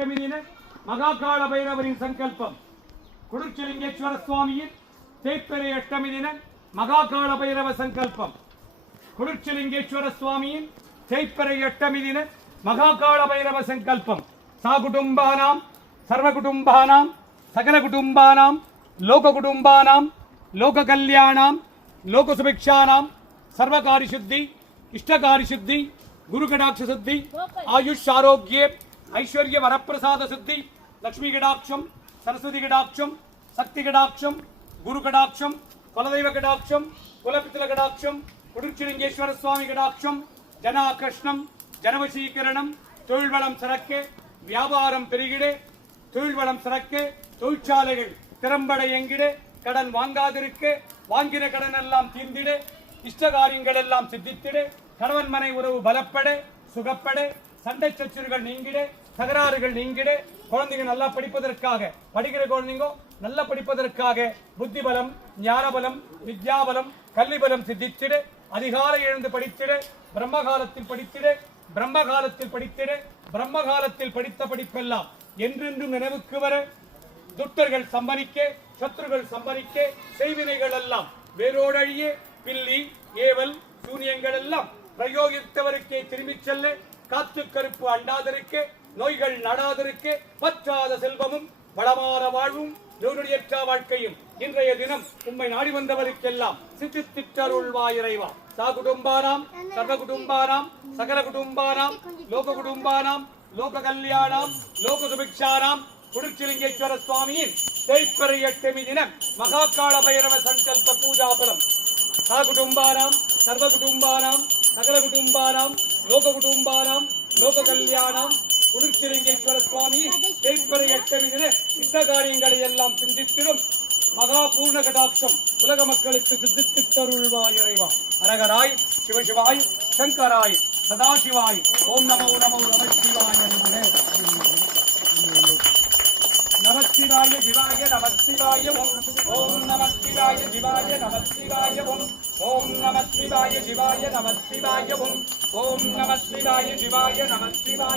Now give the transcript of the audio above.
எட்டமி தின மகாகால பைரவரின் சங்கல்பம். குடிச்சிலிங்கேஸ்வர சுவாமியின் தேய்பிறை எட்டமி தின மகாகால பைரவ சங்கல்பம். குடிச்சிலிங்கேஸ்வர சுவாமியின் தேய்பிறை எட்டமி தின மகாகால பைரவ சங்கல்பம். சாகுடும்பானாம் சர்வகுடும்பானாம் சகலகுடும்பானாம் லோககுடும்பானாம் லோககல்யாணாம் லோகசுபிக்ஷானாம் சர்வகாரிசுத்தி இஷ்டகாரிசுத்தி குருகடாட்ச சித்தி ஆயுஷ் ஆரோக்கிய ஐஸ்வர்ய வரப்பிரசாத சித்தி லக்ஷ்மி கடாட்சம் சரஸ்வதி கடாட்சம் சக்தி கடாட்சம் குரு கடாட்சம் குலதெய்வ கடாட்சம் குலபித்தில கடாட்சம் குடிச்சிலிங்கேஸ்வர சுவாமி கடாட்சம் ஜனாகிருஷ்ணம் ஜனவசீகரணம் தொழில் வளம் சிறக்க வியாபாரம் பெருகிட தொழில் வளம் சிறக்க தொழிற்சாலைகள் திறம்பட எங்கிட கடன் வாங்காதிருக்க வாங்கின கடன் எல்லாம் தீர்ந்திட இஷ்டகாரியங்கள் எல்லாம் சித்தித்திட கணவன் மனை உறவு பலப்பட சுகப்பட சண்டை சச்சுறுகள் நீங்கிட தகராறுகள் நீங்கிட குழந்தைங்க நல்லா படிப்பதற்காக படிக்கிற குழந்தைங்க நல்லா படிப்பதற்காக புத்தி பலம் ஞான பலம் வித்யாபலம் கல்வி பலம் சித்தித்திட அதிகாலை எழுந்து படித்திட பிரம்மகாலத்தில் படித்திட பிரம்மகாலத்தில் படித்திட பிரம்மகாலத்தில் படித்த படிப்பெல்லாம் என்றென்றும் நினைவுக்கு வர துட்டர்கள் சம்பரிக்க சத்துருகள் சம்பரிக்க செய்வினைகள் எல்லாம் வேரோடழிய பில்லி ஏவல் சூனியங்கள் எல்லாம் பிரயோகித்தவருக்கே திரும்பிச் செல்ல காத்து கருப்பு அண்டாதிருக்க நோய்கள் நடாதிருக்க பற்றாத செல்வமும் வளமான வாழ்வும் நோயுடையற்ற வாழ்க்கையும் இன்றைய தினம் உம்மை நாடி வந்தவருக்கெல்லாம் சித்தித்திட்டருள்வாய் இறைவா. சாகுடும்பானாம் சர்வகுடும்பானாம் சகல குடும்பானாம் லோக குடும்பானாம் லோக கல்யாணாம் லோக சுபிக்ஷானாம் குடிச்சிலிங்கேஸ்வர சுவாமியின் தேய்பிறை எட்டமி தினம் மகாகால பைரவ சங்கல்ப பூஜாபலம். சாகுடும்பானாம் சர்வகுடும்பானாம் சகல குடும்பானாம் லோக குடும்பானாம் லோக கல்யாணாம் குடிச்சிலிங்கேஸ்வர சுவாமியின் தேய்பிறை எட்டமி தின இஷ்ட காரியங்களை எல்லாம் சிந்தித்திடும் மகா பூர்ண கடாட்சம் உலக மக்களுக்கு சித்தித்திட்டருள்வாய் இறைவா. அரகராய் சிவசிவாய் சங்கராய் சதாசிவாய் ஓம் நமோ நமோ நமச்சிவாய நமச்சிவாய சிவாய நமச்சிவாய ஓம் நமச்சிவாய சிவாய நமச்சிவாய ஓம் நமச்சிவாய சிவாய நமச்சிவாய ஓம் நமச்சிவாய சிவாய நமச்சிவாய